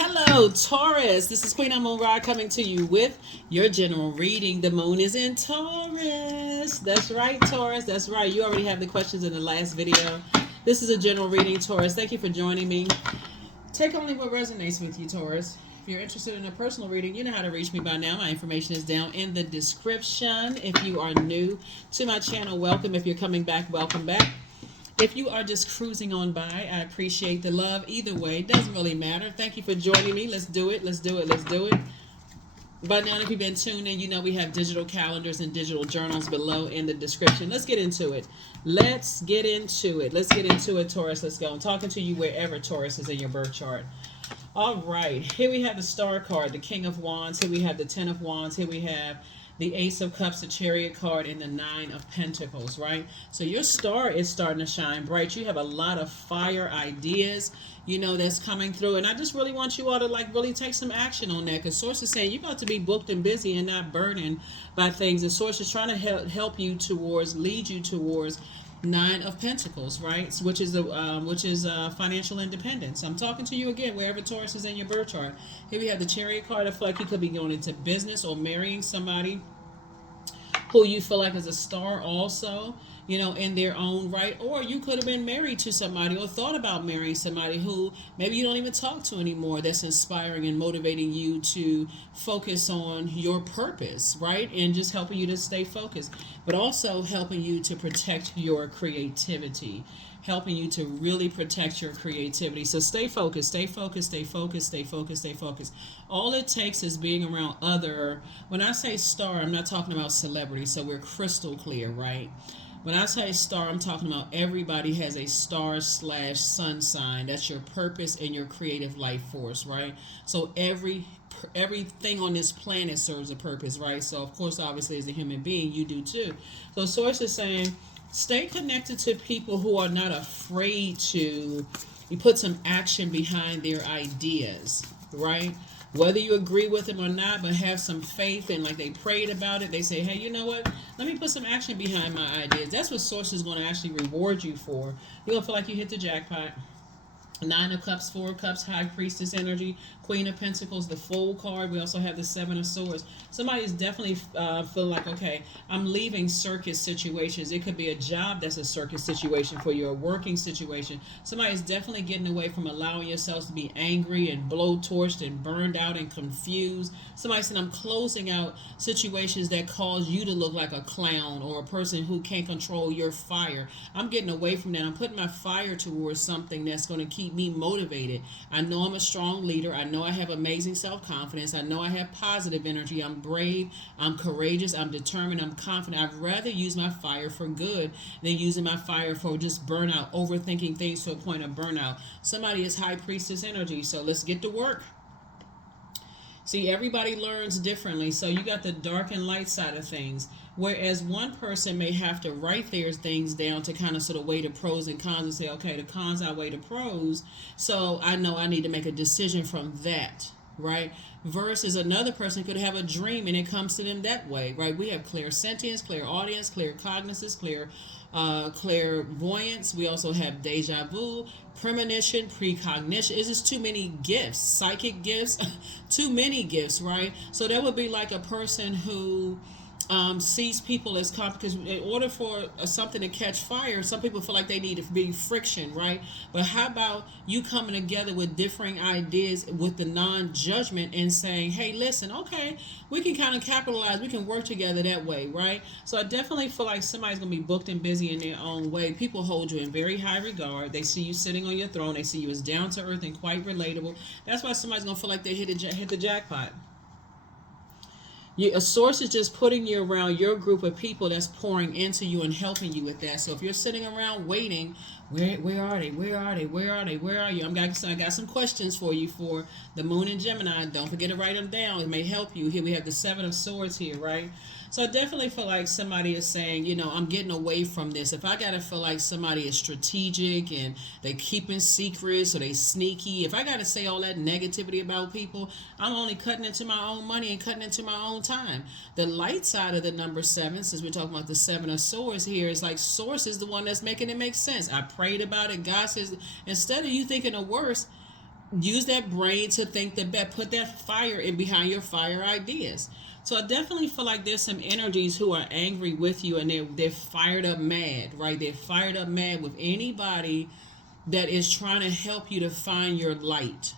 Hello, Taurus. This is Queen Amun Ra coming to you with your general reading. The moon is in Taurus. That's right, Taurus. That's right. You already have the questions in the last video. This is a general reading, Taurus. Thank you for joining me. Take only what resonates with you, Taurus. If you're interested in a personal reading, you know how to reach me by now. My information is down in the description. If you are new to my channel, welcome. If you're coming back, welcome back. If you are just cruising on by, I appreciate the love. Either way, it doesn't really matter. Thank you for joining me. Let's do it. Let's do it. Let's do it. By now, if you've been tuned in, you know we have digital calendars and digital journals below in the description. Let's get into it. Let's get into it. Let's get into it, Taurus. Let's go. I'm talking to you wherever Taurus is in your birth chart. All right. Here we have the Star card, the King of Wands. Here we have the Ten of Wands. Here we have the Ace of Cups, the Chariot card, and the Nine of Pentacles, right? So your star is starting to shine bright. You have a lot of fire ideas, you know, that's coming through. And I just really want you all to really take some action on that, because Source is saying you're about to be booked and busy and not burdened by things. And Source is trying to help you towards, lead you towards Nine of Pentacles, right? Which is financial independence. I'm talking to you again wherever Taurus is in your birth chart. Here we have the Chariot card. I feel like you could be going into business or marrying somebody who you feel like is a star also, you know, in their own right. Or you could have been married to somebody or thought about marrying somebody who maybe you don't even talk to anymore, that's inspiring and motivating you to focus on your purpose, right? And just helping you to stay focused, but also helping you to protect your creativity, helping you to really protect your creativity. So stay focused, stay focused, stay focused, stay focused, stay focused. All it takes is being around other, when I say star, I'm not talking about celebrity, so we're crystal clear, right? When I say star, I'm talking about everybody has a star/sun sign. That's your purpose and your creative life force, right? So everything on this planet serves a purpose, right? So of course, obviously, as a human being, you do too. So Source is saying, stay connected to people who are not afraid to you put some action behind their ideas, right? Whether you agree with them or not, but have some faith, and like they prayed about it, they say, hey, you know what? Let me put some action behind my ideas. That's what Source is going to actually reward you for. You're going to feel like you hit the jackpot. Nine of Cups, Four of Cups, High Priestess energy, Queen of Pentacles, the Fool card. We also have the Seven of Swords. Somebody is definitely feeling like, okay, I'm leaving circus situations. It could be a job that's a circus situation for you, a working situation. Somebody is definitely getting away from allowing yourselves to be angry and blowtorched and burned out and confused. Somebody said, I'm closing out situations that cause you to look like a clown or a person who can't control your fire. I'm getting away from that. I'm putting my fire towards something that's going to keep me motivated. I know I'm a strong leader. I know I have amazing self-confidence. I know I have positive energy. I'm brave. I'm courageous. I'm determined. I'm confident. I'd rather use my fire for good than using my fire for just burnout, overthinking things to a point of burnout. Somebody is High Priestess energy, so let's get to work. See, everybody learns differently. So you got the dark and light side of things. Whereas one person may have to write their things down to kind of sort of weigh the pros and cons and say, okay, the cons outweigh the pros. So I know I need to make a decision from that, right? Versus another person could have a dream and it comes to them that way, right? We have clairsentience, clairaudience, claircognizance, clairvoyance. We also have deja vu, premonition, precognition. It's just too many gifts, psychic gifts, too many gifts, right? So that would be like a person who sees people as because in order for something to catch fire, some people feel like they need to be friction, right? But how about you coming together with differing ideas with the non-judgment and saying, hey, listen, okay, we can kind of capitalize, we can work together that way, right? So I definitely feel like somebody's going to be booked and busy in their own way. People hold you in very high regard. They see you sitting on your throne. They see you as down to earth and quite relatable. That's why somebody's going to feel like they hit the jackpot. A source is just putting you around your group of people that's pouring into you and helping you with that. So if you're sitting around waiting, where are they? Where are they? Where are they? Where are you? I got some questions for you for the Moon and Gemini. Don't forget to write them down. It may help you. Here we have the Seven of Swords here, right? So I definitely feel like somebody is saying, you know, I'm getting away from this. If I got to feel like somebody is strategic and they keeping secrets or they sneaky, if I got to say all that negativity about people, I'm only cutting into my own money and cutting into my own time. The light side of the number 7, since we're talking about the 7 of Swords here, is like Source is the one that's making it make sense. I prayed about it. God says, instead of you thinking the worst, use that brain to think that, put that fire in behind your fire ideas. So I definitely feel like there's some energies who are angry with you, and they're fired up mad, right? They're fired up mad with anybody that is trying to help you to find your light.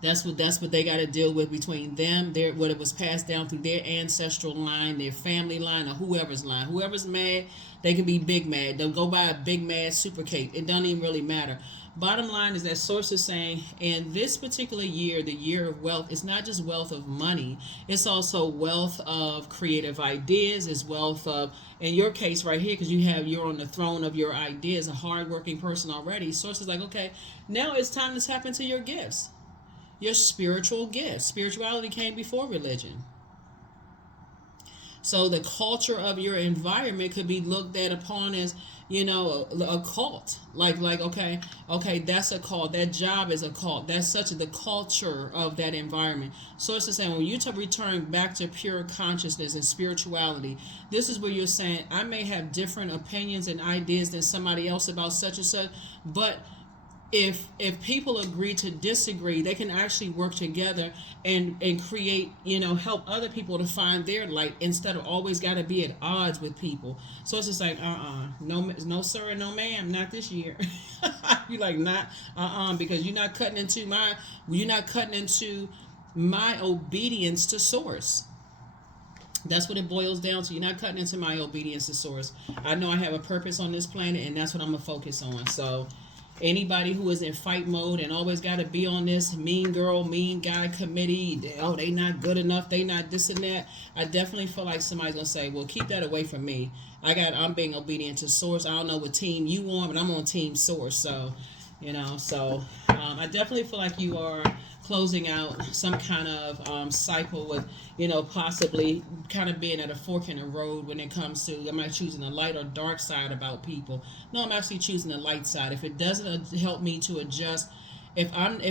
That's what they got to deal with between them, their what it was passed down through their ancestral line, their family line, or whoever's line. Whoever's mad, they can be big mad. They'll go by a big mad super cape. It doesn't even really matter. Bottom line is that source is saying, in this particular year, the year of wealth, it's not just wealth of money. It's also wealth of creative ideas. It's wealth of, in your case right here, because you're on the throne of your ideas, a hardworking person already. Source is like, okay, now it's time to tap into your gifts. Your spiritual gifts. Spirituality came before religion. So the culture of your environment could be looked at upon as, a cult. Like okay, that's a cult. That job is a cult. That's such the culture of that environment. So it's the same. When you return back to pure consciousness and spirituality, this is where you're saying, I may have different opinions and ideas than somebody else about such and such, but if people agree to disagree, they can actually work together and create, help other people to find their light, instead of always got to be at odds with people. So it's just like, no sir and no ma'am, not this year. You like, not because you're not cutting into my obedience to source. That's what it boils down to. You're not cutting into my obedience to source. I know I have a purpose on this planet, and that's what I'm gonna focus on. So anybody who is in fight mode and always got to be on this mean girl, mean guy committee, they not good enough, they not this and that, I definitely feel like somebody's gonna say, well, keep that away from me. I'm being obedient to source. I don't know what team you on, but I'm on team source. So I definitely feel like you are closing out some kind of cycle with, possibly kind of being at a fork in the road when it comes to, am I choosing the light or dark side about people? No, I'm actually choosing the light side. If it doesn't help me to adjust, if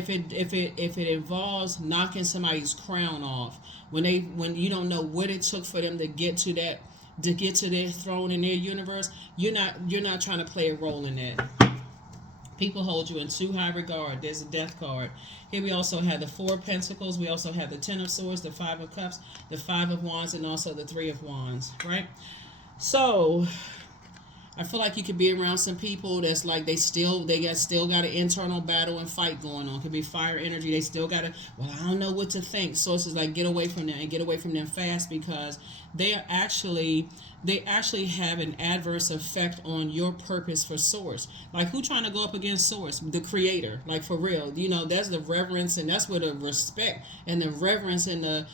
it involves knocking somebody's crown off, when you don't know what it took for them to get to their throne in their universe, you're not trying to play a role in that. People hold you in too high regard. There's a death card. Here we also have the Four of Pentacles. We also have the Ten of Swords, the Five of Cups, the Five of Wands, and also the Three of Wands, right? So I feel like you could be around some people that's like they still got an internal battle and fight going on. Could be fire energy. They still got to, well, I don't know what to think. So it's just like, get away from them and get away from them fast, because they actually have an adverse effect on your purpose for source. Like, who trying to go up against source? The creator. Like, for real. That's the reverence, and that's where the respect and the reverence and the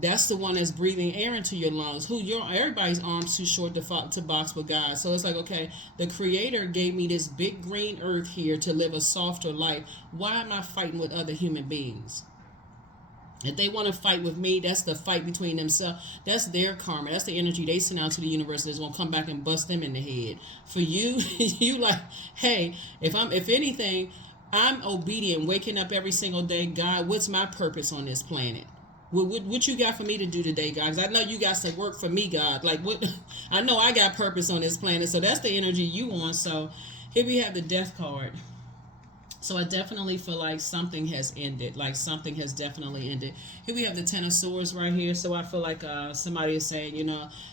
that's the one that's breathing air into your lungs. Everybody's arms too short to box with God. So it's like, okay, the creator gave me this big green earth here to live a softer life. Why am I fighting with other human beings? If they want to fight with me, that's the fight between themselves. That's their karma. That's the energy they send out to the universe that's going to come back and bust them in the head. For you, you like, hey, if anything, I'm obedient, waking up every single day. God, what's my purpose on this planet? What you got for me to do today, God? Because I know you got some work for me, God. Like, what? I know I got purpose on this planet. So that's the energy you want. So here we have the Death card. So I definitely feel like something has ended. Like, something has definitely ended. Here we have the Ten of Swords right here. So I feel like somebody is saying,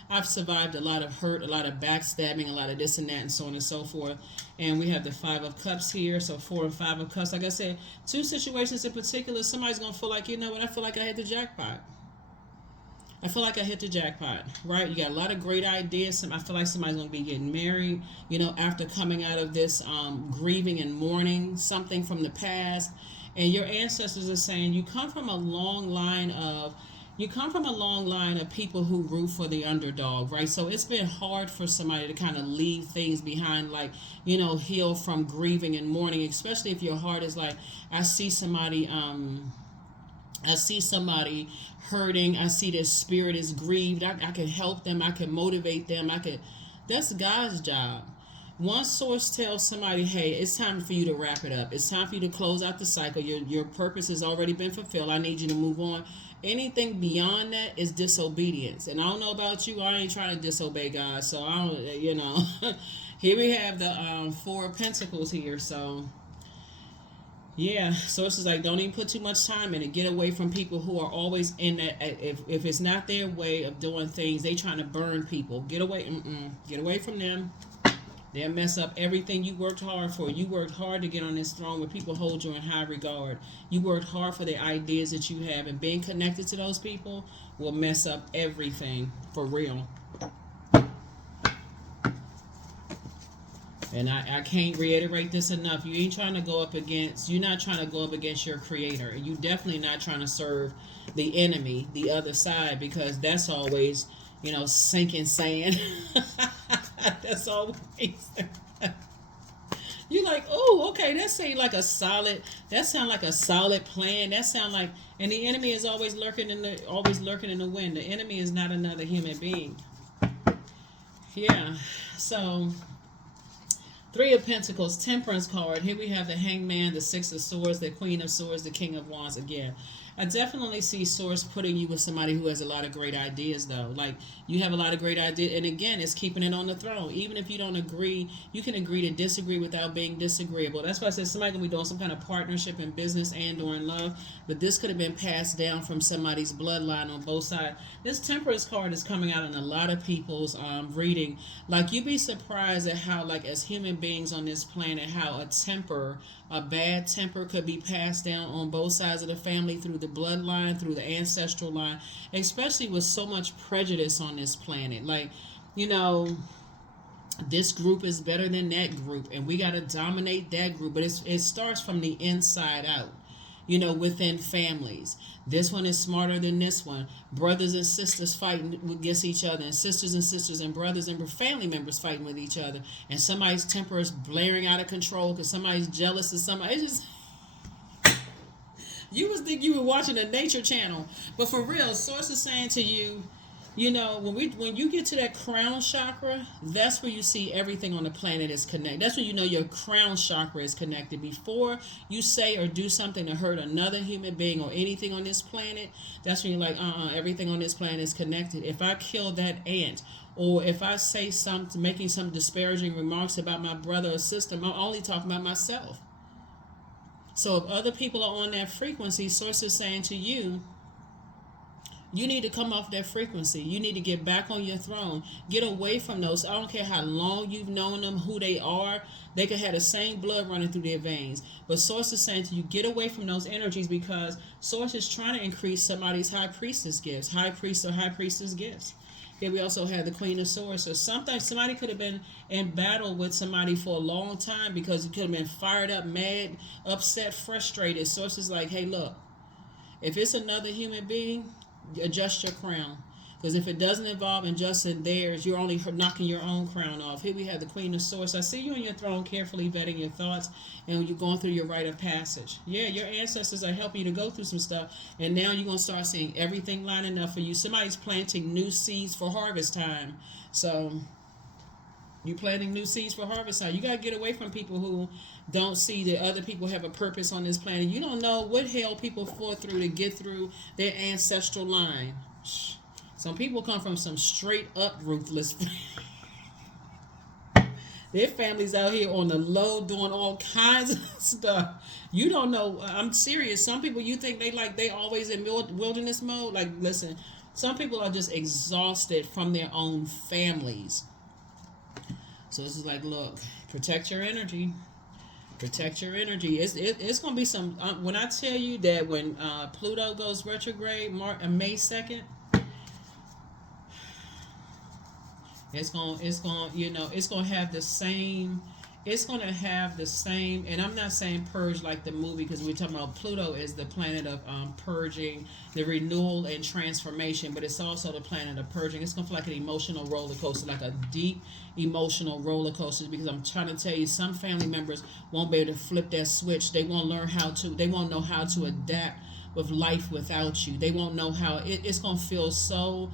I've survived a lot of hurt, a lot of backstabbing, a lot of this and that, and so on and so forth. And we have the Five of Cups here. So 4 and 5 of Cups. Like I said, two situations in particular, somebody's going to feel like, I feel like I hit the jackpot. I feel like I hit the jackpot, right? You got a lot of great ideas. I feel like somebody's going to be getting married, after coming out of this grieving and mourning something from the past. And your ancestors are saying you come from a long line of people who root for the underdog, right? So it's been hard for somebody to kind of leave things behind, like, heal from grieving and mourning, especially if your heart is like, I see somebody hurting. I see their spirit is grieved. I can help them. I can motivate them. That's God's job. One source tells somebody, hey, it's time for you to wrap it up. It's time for you to close out the cycle. Your purpose has already been fulfilled. I need you to move on. Anything beyond that is disobedience. And I don't know about you. I ain't trying to disobey God. So I don't, Here we have the Four of Pentacles here. So Yeah, so it's just like don't even put too much time in it. Get away from people who are always in that. If it's not their way of doing things, they trying to burn people. Get away. Get away from them. They'll mess up everything you worked hard for. You worked hard to get on this throne where people hold you in high regard. You worked hard for the ideas that you have, and being connected to those people will mess up everything for real. And I can't reiterate this enough. You ain't trying to go up against, you're not trying to go up against your creator. And you definitely not trying to serve the enemy, the other side, because that's always, sinking sand. That's always. You like, oh, okay, that sound like a solid plan. That sound like, and the enemy is always lurking in the wind. The enemy is not another human being. Yeah. So 3 of Pentacles, Temperance card. Here we have the Hangman, the 6 of Swords, the Queen of Swords, the King of Wands again. I definitely see Source putting you with somebody who has a lot of great ideas, though. Like, you have a lot of great ideas. And again, it's keeping it on the throne. Even if you don't agree, you can agree to disagree without being disagreeable. That's why I said somebody can be doing some kind of partnership in business and or in love. But this could have been passed down from somebody's bloodline on both sides. This Temperance card is coming out in a lot of people's reading. Like, you'd be surprised at how, like, as human beings on this planet, how a bad temper could be passed down on both sides of the family through the bloodline, through the ancestral line, especially with so much prejudice on this planet. Like, this group is better than that group, and we got to dominate that group. But it starts from the inside out, within families. This one is smarter than this one. Brothers and sisters fighting against each other, and sisters and brothers and family members fighting with each other. And somebody's temper is blaring out of control because somebody's jealous of somebody. It's just, you would think you were watching a nature channel. But for real, Source is saying to you, when you get to that crown chakra, that's where you see everything on the planet is connected. That's when you know your crown chakra is connected. Before you say or do something to hurt another human being or anything on this planet, that's when you're like, everything on this planet is connected. If I kill that ant, or if I say something, making some disparaging remarks about my brother or sister, I'm only talking about myself. So if other people are on that frequency, Source is saying to you, you need to come off that frequency. You need to get back on your throne. Get away from those. I don't care how long you've known them, who they are. They could have the same blood running through their veins. But Source is saying to you, get away from those energies, because Source is trying to increase somebody's high priestess gifts. High priest or high priestess gifts. Here we also have the Queen of Swords. So somebody could have been in battle with somebody for a long time because it could have been fired up, mad, upset, frustrated. Source is like, hey, look, if it's another human being, adjust your crown, because if it doesn't involve adjusting theirs, you're only knocking your own crown off. Here we have the Queen of Swords. I see you on your throne carefully vetting your thoughts, and you're going through your rite of passage. Yeah, your ancestors are helping you to go through some stuff, and now you're going to start seeing everything lining up for you. Somebody's planting new seeds for harvest time. So you planting new seeds for harvest time. You got to get away from people who don't see that other people have a purpose on this planet. You don't know what hell people fought through to get through their ancestral line. Some people come from some straight up ruthless. Their families out here on the low doing all kinds of stuff. You don't know. I'm serious. Some people, you think they always in wilderness mode. Like, listen, some people are just exhausted from their own families. So this is like, look, protect your energy. Protect your energy. It's going to be some... when I tell you that when Pluto goes retrograde May 2nd, it's going to have the same... It's going to have the same... And I'm not saying purge like the movie, because we're talking about Pluto is the planet of purging, the renewal and transformation, but it's also the planet of purging. It's going to feel like an emotional roller coaster, like a deep emotional roller coaster, because I'm trying to tell you, some family members won't be able to flip that switch. They won't learn how to. They won't know how to adapt with life without you. They won't know how. It's going to feel so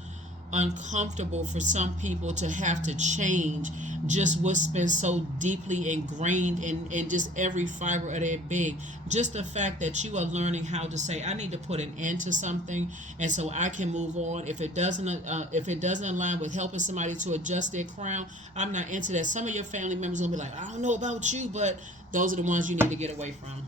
uncomfortable for some people to have to change just what's been so deeply ingrained in just every fiber of their being. Just the fact that you are learning how to say, I need to put an end to something, and so I can move on. If it doesn't align with helping somebody to adjust their crown, I'm not into that. Some of your family members will be like, I don't know about you, but those are the ones you need to get away from.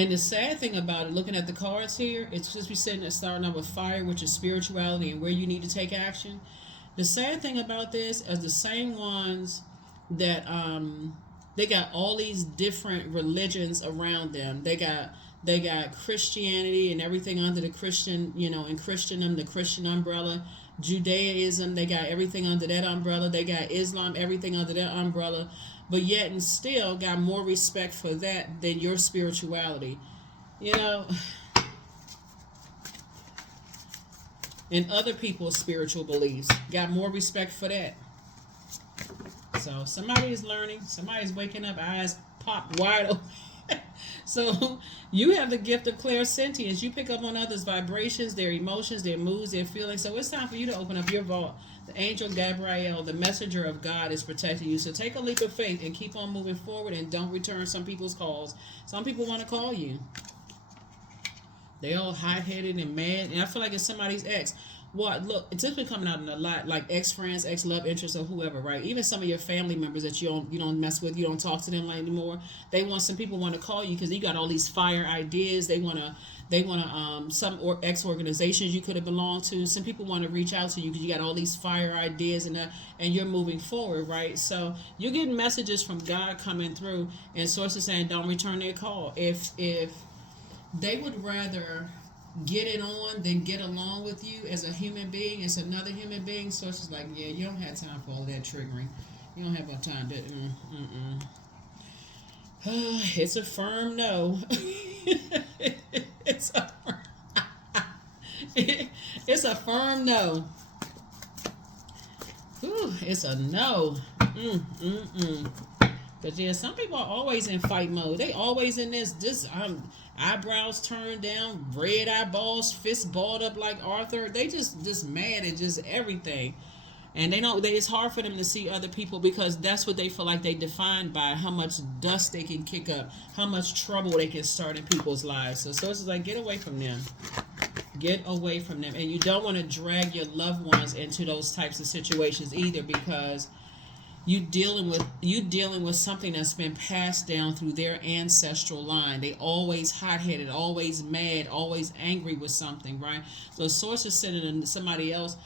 And the sad thing about it, looking at the cards here, it's just we sitting there starting out with fire, which is spirituality and where you need to take action. The sad thing about this is the same ones that they got all these different religions around them. They got Christianity and everything under the Christian, in Christendom, the Christian umbrella. Judaism, they got everything under that umbrella. They got Islam, everything under that umbrella. But yet and still got more respect for that than your spirituality. And other people's spiritual beliefs. Got more respect for that. So somebody's learning. Somebody's waking up, eyes pop wide open. So you have the gift of clairsentience. You pick up on others' vibrations, their emotions, their moods, their feelings. So it's time for you to open up your vault. The angel Gabriel, the messenger of God, is protecting you. So take a leap of faith and keep on moving forward and don't return some people's calls. Some people want to call you. They all hot-headed and mad. And I feel like it's somebody's ex. What? Look, it's just been coming out in a lot, like ex-friends, ex-love interests, or whoever, right? Even some of your family members that you don't mess with, you don't talk to them anymore. Some people want to call you because you got all these fire ideas. They wanna some ex organizations you could have belonged to. Some people want to reach out to you because you got all these fire ideas and you're moving forward, right? So you're getting messages from God coming through, and sources saying don't return their call. If they would rather get it on than get along with you as a human being, as another human being. So it's just like, yeah, you don't have time for all that triggering. You don't have no time to it's a firm no. it's a firm no. Whew, it's a no. But yeah, some people are always in fight mode. They always in this eyebrows turned down, red eyeballs, fists balled up like Arthur. They just mad at just everything. And it's hard for them to see other people because that's what they feel like they defined by, how much dust they can kick up, how much trouble they can start in people's lives. So it's like, get away from them. Get away from them. And you don't want to drag your loved ones into those types of situations either, because you dealing with something that's been passed down through their ancestral line. They always hot-headed, always mad, always angry with something, right? So a source is sending somebody else.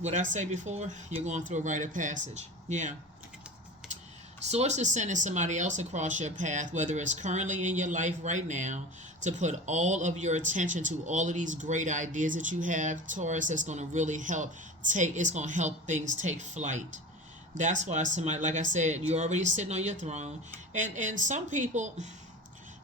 What I say before, you're going through a rite of passage. Yeah. Source is sending somebody else across your path, whether it's currently in your life right now, to put all of your attention to all of these great ideas that you have, Taurus, that's going to really help things take flight. That's why somebody, like I said, you're already sitting on your throne. And some people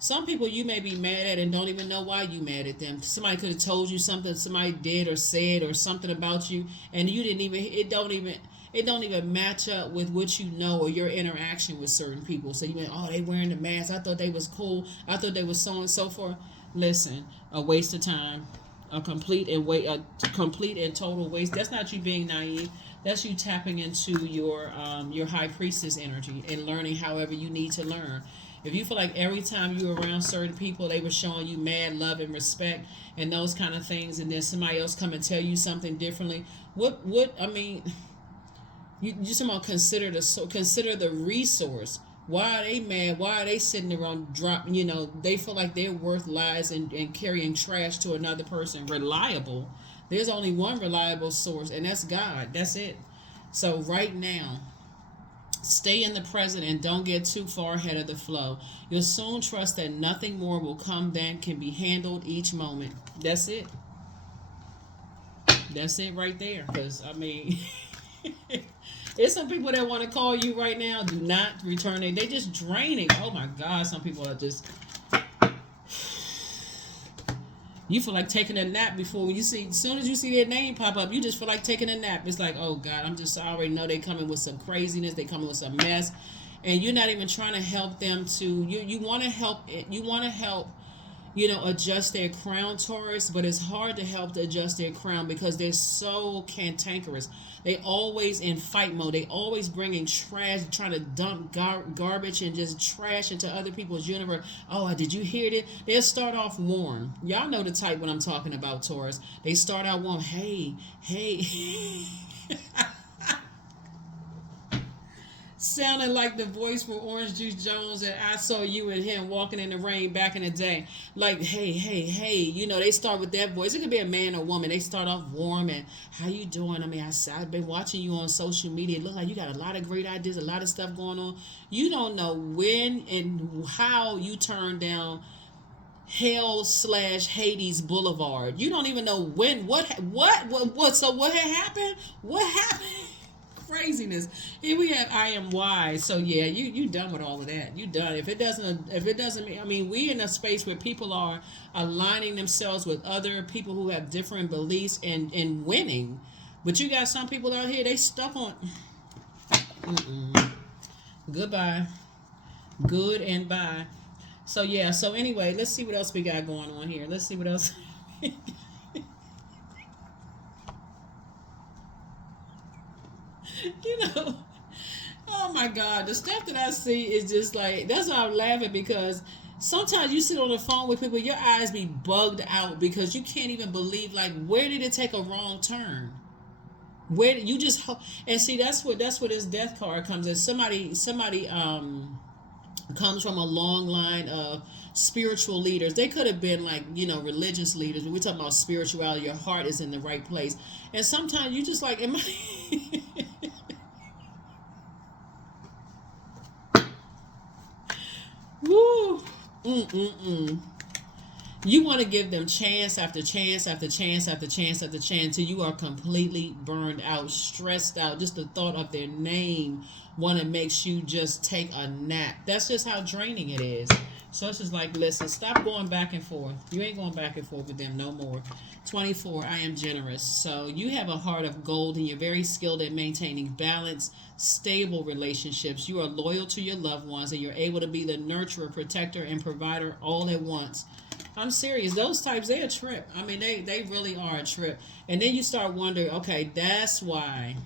you may be mad at and don't even know why you mad at them. Somebody could have told you something somebody did or said or something about you, and you didn't even, it don't even match up with what you know or your interaction with certain people. So you went, oh, they wearing the mask. I thought they was cool. I thought they was so and so forth. Listen, a waste of time. A complete and total waste. That's not you being naive. That's you tapping into your high priestess energy and learning however you need to learn. If you feel like every time you're around certain people, they were showing you mad love and respect and those kind of things, and then somebody else come and tell you something differently, you just about consider the resource. Why are they mad? Why are they sitting there on drop? They feel like they're worth lies and carrying trash to another person. Reliable. There's only one reliable source, and that's God. That's it. So right now, stay in the present and don't get too far ahead of the flow. You'll soon trust that nothing more will come than can be handled each moment. That's it. That's it right there. Because, there's some people that want to call you right now. Do not return it. They just draining. Oh my God. Some people are just... You feel like taking a nap as soon as you see their name pop up, you just feel like taking a nap. It's like, oh God, I already know they coming with some craziness. They coming with some mess. And you're not even trying to help them you want to help, adjust their crown, Taurus, but it's hard to help to adjust their crown because they're so cantankerous. They always in fight mode. They always bringing trash, trying to dump garbage and just trash into other people's universe. Oh, did you hear that? They'll start off warm. Y'all know the type when I'm talking about, Taurus. They start out warm. Hey. Sounding like the voice for Orange Juice Jones and I Saw You and Him Walking in the Rain back in the day. Like, hey, hey, hey. You know, they start with that voice. It could be a man or woman. They start off warm and how you doing? I mean, I've been watching you on social media. It looks like you got a lot of great ideas, a lot of stuff going on. You don't know when and how you turn down Hell/Hades Boulevard. You don't even know when, what, so what had happened? What happened? Craziness. Here we have I am wise. So yeah, you done with all of that. You done. If it doesn't, I mean, we in a space where people are aligning themselves with other people who have different beliefs and winning. But you got some people out here, they stuck on goodbye. Good and bye. So yeah, so anyway, let's see what else we got going on here. Let's see what else. You know, oh my God, the stuff that I see is just like, that's why I'm laughing, because sometimes you sit on the phone with people, your eyes be bugged out because you can't even believe, like, where did it take a wrong turn? Where did you just, and see, that's where this death card comes in. Somebody comes from a long line of spiritual leaders. They could have been like, you know, religious leaders, but we're talking about spirituality. Your heart is in the right place. And sometimes you just like, am I woo, you want to give them chance after chance after chance after chance after chance till you are completely burned out, stressed out. Just the thought of their name makes you just take a nap. That's just how draining it is. So it's just like, listen, stop going back and forth. You ain't going back and forth with them no more. 24, I am generous. So you have a heart of gold and you're very skilled at maintaining balance, stable relationships. You are loyal to your loved ones and you're able to be the nurturer, protector, and provider all at once. I'm serious. Those types, they a trip. I mean, they really are a trip. And then you start wondering, okay, that's why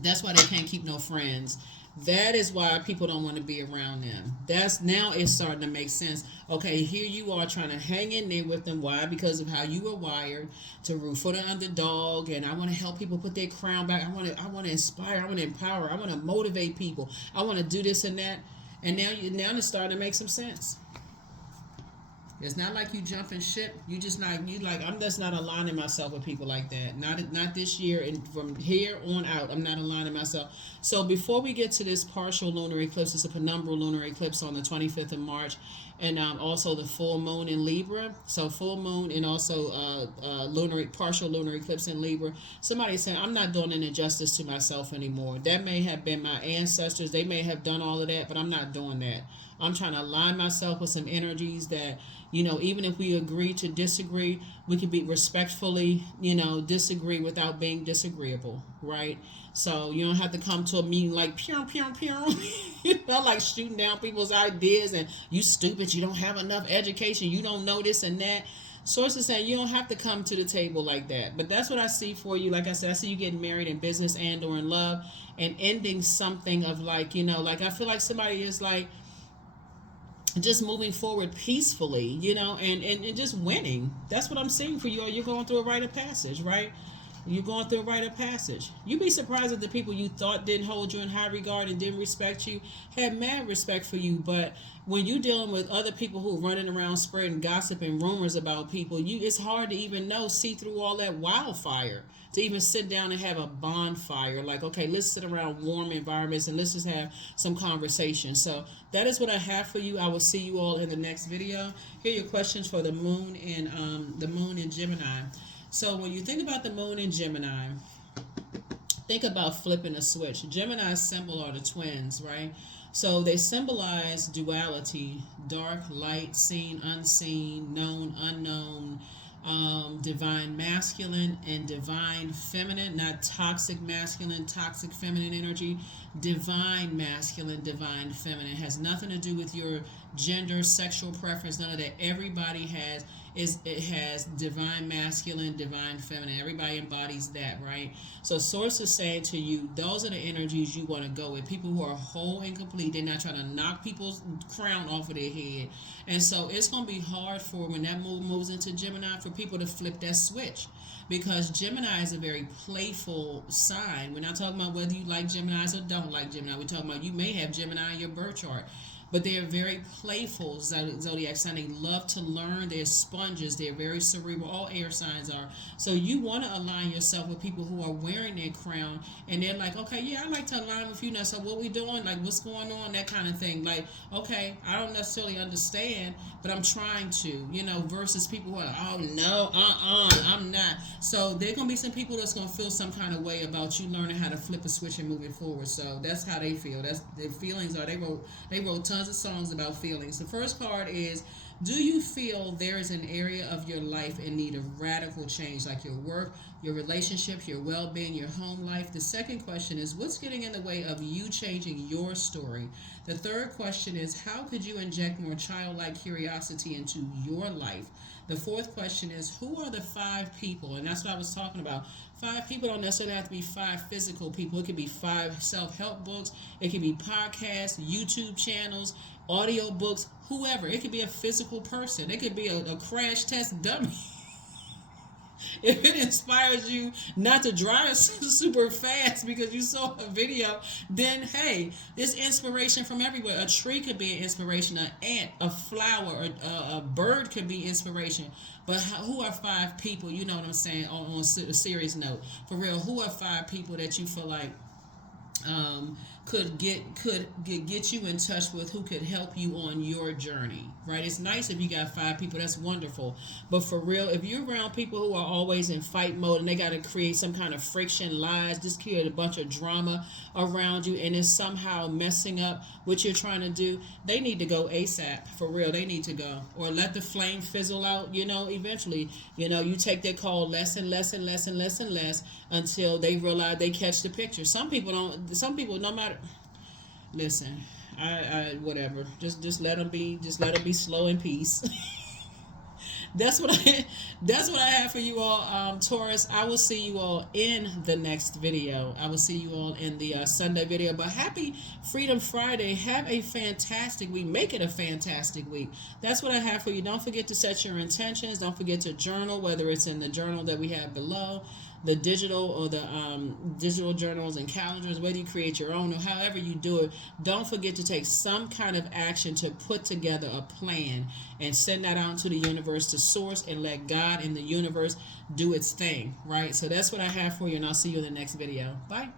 they can't keep no friends. That is why people don't want to be around them. That's now it's starting to make sense. Okay, here you are trying to hang in there with them. Why? Because of how you were wired to root for the underdog. And I want to help people put their crown back. I want to inspire. I want to empower. I want to motivate people. I want to do this and that. And now it's starting to make some sense. It's not like you jumping ship. You just not, you like, I'm just not aligning myself with people like that. Not this year, and from here on out, I'm not aligning myself. So before we get to this partial lunar eclipse, it's a penumbral lunar eclipse on the 25th of March, and also the full moon in Libra. So full moon and also partial lunar eclipse in Libra. Somebody saying, I'm not doing an injustice to myself anymore. That may have been my ancestors. They may have done all of that, but I'm not doing that. I'm trying to align myself with some energies that, you know, even if we agree to disagree, we can be respectfully, you know, disagree without being disagreeable, right? So you don't have to come to a meeting like, pew, pew, pew, you know, like shooting down people's ideas and you stupid, you don't have enough education, you don't know this and that. Sources saying you don't have to come to the table like that. But that's what I see for you. Like I said, I see you getting married in business and or in love and ending something of like, you know, like I feel like somebody is like, just moving forward peacefully, you know, and just winning. That's what I'm seeing for you. You're going through a rite of passage, right? You're going through a rite of passage. You'd be surprised that the people you thought didn't hold you in high regard and didn't respect you had mad respect for you. But when you're dealing with other people who are running around spreading gossip and rumors about people, it's hard to even see through all that wildfire. To even sit down and have a bonfire, like, okay, let's sit around warm environments and let's just have some conversation. So that is what I have for you. I will see you all in the next video. Here are your questions for the moon in Gemini. So when you think about the moon in Gemini, think about flipping a switch. Gemini's symbol are the twins, right? So they symbolize duality, dark, light, seen, unseen, known, unknown, divine masculine and divine feminine, not toxic masculine, toxic feminine energy, divine masculine, divine feminine. It has nothing to do with your gender, sexual preference, none of that. Everybody has divine masculine, divine feminine. Everybody embodies that, right? So source is saying to you, those are the energies you want to go with. People who are whole and complete. They're not trying to knock people's crown off of their head. And so it's going to be hard for, when that moves into Gemini, for people to flip that switch, because Gemini is a very playful sign. We're not talking about whether you like Geminis or don't like Gemini. We're talking about you may have Gemini in your birth chart. But they are very playful zodiac sign. They love to learn. They're sponges. They're very cerebral. All air signs are. So you want to align yourself with people who are wearing their crown, and they're like, okay, yeah, I like to align with you now. So what we doing? Like, what's going on? That kind of thing. Like, okay, I don't necessarily understand, but I'm trying to, versus people who are like, oh no, I'm not. So there gonna be some people that's gonna feel some kind of way about you learning how to flip a switch and moving forward. So that's how they feel. That's their feelings are. They wrote tons of songs about feelings. The first card is, do you feel there is an area of your life in need of radical change, like your work, your relationships, your well-being, your home life? The second question is, what's getting in the way of you changing your story? The third question is, how could you inject more childlike curiosity into your life? The fourth question is, who are the 5 people? And that's what I was talking about. 5 people don't necessarily have to be 5 physical people. It could be 5 self-help books. It could be podcasts, YouTube channels, audio books, whoever. It could be a physical person. It could be a crash test dummy. If it inspires you not to drive super fast because you saw a video, then hey, there's inspiration from everywhere. A tree could be an inspiration, an ant, a flower, a bird could be inspiration. But who are 5 people, you know what I'm saying, on a serious note, for real, who are 5 people that you feel like could get you in touch with, who could help you on your journey, right? It's nice if you got 5 people, that's wonderful. But for real, if you're around people who are always in fight mode and they got to create some kind of friction, lies, just create a bunch of drama around you, and it's somehow messing up what you're trying to do, they need to go ASAP. For real, they need to go. Or let the flame fizzle out, eventually, you take their call less and less and less and less and less until they realize they catch the picture. Some people, no matter, listen, I whatever, just let them be, slow in peace. That's what I have for you all, Taurus. I will see you all in the next video. I will see you all in the Sunday video. But happy Freedom Friday. Have a fantastic week. Make it a fantastic week. That's what I have for you. Don't forget to set your intentions. Don't forget to journal, whether it's in the journal that we have below, the digital or the digital journals and calendars, whether you create your own or however you do it. Don't forget to take some kind of action to put together a plan and send that out to the universe, to source, and let God and the universe do its thing, right? So that's what I have for you, and I'll see you in the next video. Bye.